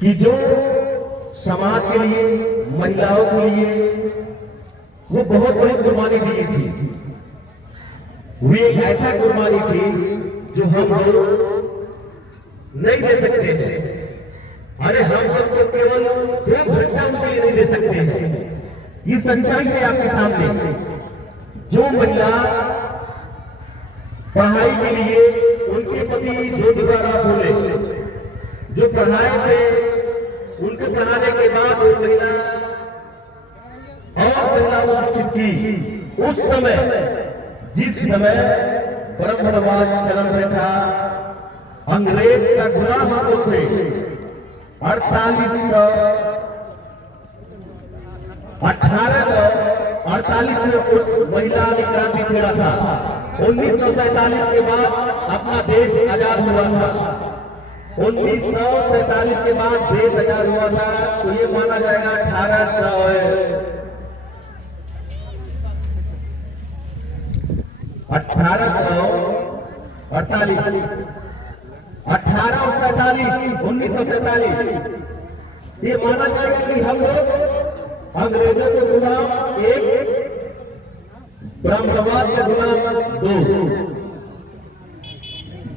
कि जो समाज के लिए, महिलाओं के लिए वो बहुत बड़ी कुर्बानी दी थी। वो एक ऐसा कुर्बानी थी जो हम लोग नहीं दे सकते हैं। अरे हम लोग तो केवल 2 घंटा उनके लिए नहीं दे सकते हैं। ये सच्चाई है आपके सामने। जो महिला पढ़ाई के लिए उनके पति ज्योतिबा फूले जो पढ़ाए थे, उनके पढ़ाने के बाद वो महिला और महिलाओं को शिक्षित की। उस समय जिस समय ब्रह्मवाद चलन में था, अंग्रेज का गुलाम हम लोग थे। 1848 में उस महिला ने क्रांति छेड़ा था। 1947 के बाद अपना देश आजाद हुआ था। 1947 के बाद देश आजाद हुआ था, तो ये माना जाएगा 1848 1947 ये माना जाएगा कि हम लोग अंग्रेजों के गुलाम 1, ब्रह्मवाद के गुलाम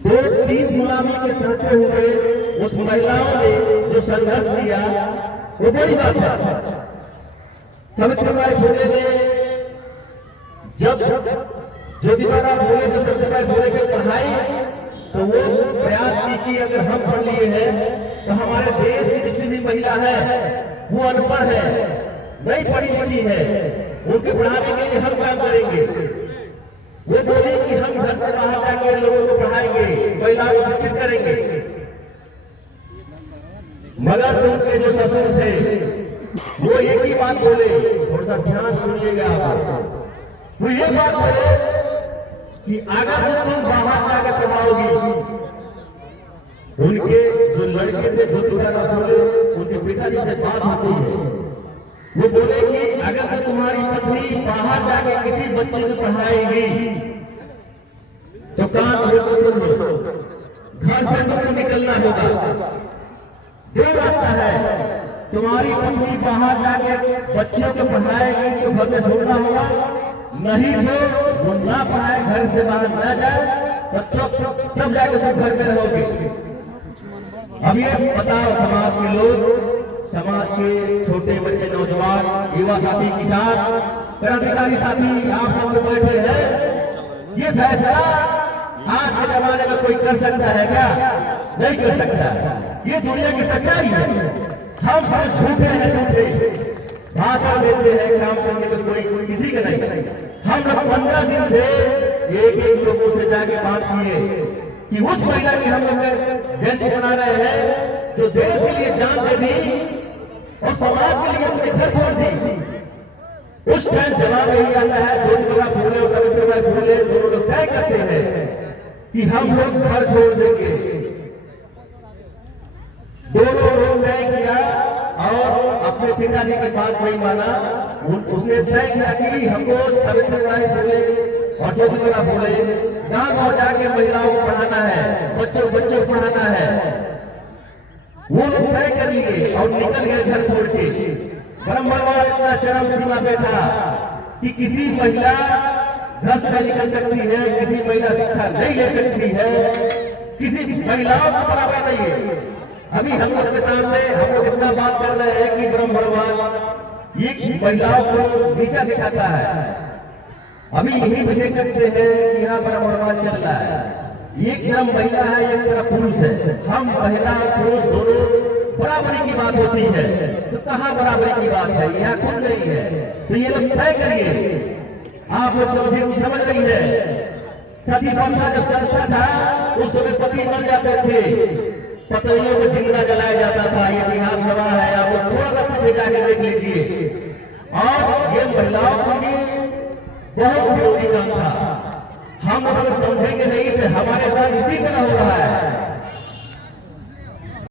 2-3 गुलामी के सहते हुए उस महिलाओं ने जो संघर्ष किया वो बड़ी बात है। सावित्रीबाई फुले ने जब ज्योतिबा फुले जब सावित्रीबाई फुले की पढ़ाई, तो वो प्रयास की कि अगर हम पढ़ लिए हैं तो हमारे देश की जितनी भी महिला है वो अनपढ़ है, नहीं पढ़ी लिखी है, उनके पढ़ाने के लिए हम काम करेंगे। वो बोली कि हम घर से बाहर जाकर लोगों को पढ़ाएंगे, महिलाओं को शिक्षित करेंगे। मगर उनके जो ससुर थे वो एक ही बात बोले, थोड़ा सा ध्यान सुनिएगा आप। वो ये बात बोले कि अगर तुम बाहर जाकर पढ़ाओगी, उनके जो लड़के थे ज्योतिबा फुले, उनके पिताजी से बात होती है। वो बोले कि अगर तो तुम्हारी पत्नी बाहर जाके किसी बच्चे को पढ़ाएगी तो कान को सुन लो, घर से तुमको निकलना होगा। 2 रास्ता है, तुम्हारी पत्नी बाहर जाके बच्चों को पढ़ाएगी तो घर से छोड़ना होगा, नहीं तो वो ना पढ़ाए, घर से बाहर ना जाए, तब जाके तुम घर में रहोगे। अब ये बताओ समाज के लोग, समाज के छोटे बच्चे, नौजवान, युवा साथी, किसान, क्रांतिकारी साथी, आप सब बैठे हैं, ये फैसला आज के जमाने में कोई कर सकता है क्या? नहीं कर सकता। ये दुनिया की सच्चाई है। हम बहुत झूठे हैं, झूठे भाषण देते हैं, काम करने को कोई किसी का नहीं। हम लोग 15 दिन से एक लोगों से जाके बात किए कि उस महिला की हम लोग जयंती मना रहे हैं जो देश के लिए जान दे दी और समाज के लिए अपने घर छोड़ दी। उस टाइम जवाब यही आता है, ज्योतिबा फुले और सावित्रीबाई फुले दोनों लोग तय करते हैं कि हम लोग घर छोड़ देंगे। दोनों लोग तय किया और अपने पिताजी की बात नहीं माना। उसने तय किया कि हमको सावित्रीबाई फुले और ज्योतिबा फुले गांव जाके महिलाओं को पढ़ाना है, बच्चों को पढ़ाना है। वो लोग तय कर लिए और निकल गए घर छोड़ के। ब्रह्मवाद इतना चरम सीमा पे था कि किसी महिला घर से नहीं निकल सकती है, किसी महिला शिक्षा नहीं ले सकती है, किसी महिलाओं को बराबर नहीं है। अभी हम लोग के सामने हम लोग इतना बात कर रहे हैं कि ब्रह्मवाद ये महिलाओं को नीचा दिखाता है। अभी यही भी देख सकते हैं कि यहाँ ब्रह्मवाद चल रहा है। एक तरफ महिला है, एक तरफ पुरुष है। हम महिला और पुरुष दोनों बराबरी की बात होती है, तो कहाँ बराबरी की बात है? यहाँ खुद नहीं है। तो ये लोग तय करिए, आप लोग समझ रही है। सती प्रथा जब चलता था उस समय पति मर जाते थे, पत्नियों को जिंदा जलाया जाता था। ये इतिहास गवाह है, आप लोग थोड़ा सा पीछे जाके देख लीजिए। और ये महिलाओं के लिए बहुत जरूरी काम था। हम अगर समझेंगे नहीं तो हमारे साथ इसी तरह हो रहा है।